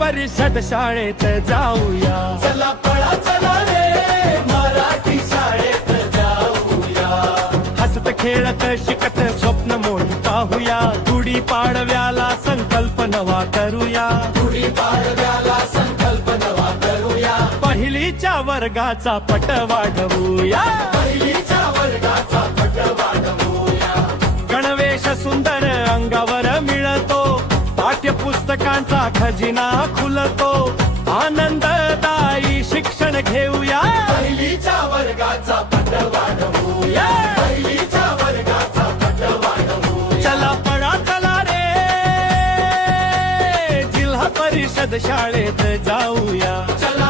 परिषद शाळेत जाऊया. चला पळा चला रे मराठी शाळेत जाऊया. हसत खेळत शिकत स्वप्न मोठी पाहूया. गुढी पाडव्याला संकल्प नवा करूया. गुढी पाडव्याला संकल्प नवा करूया. पहिलीच्या वर्गाचा पट वाढवूया. पहिलीच्या वर्गाचा पट वाढवूया. गणवेश सुंदर अंगावर मिळतो. पाठ्यपुस्तकांचा खजिना खुलतो. आनंददायी शिक्षण घेऊया. पहिलीच्या वर्गाचा पट वाढवूया. पहिलीच्या वर्गाचा पट वाढवूया. चला पळा चला रे जिल्हा परिषद शाळेत जाऊया. चला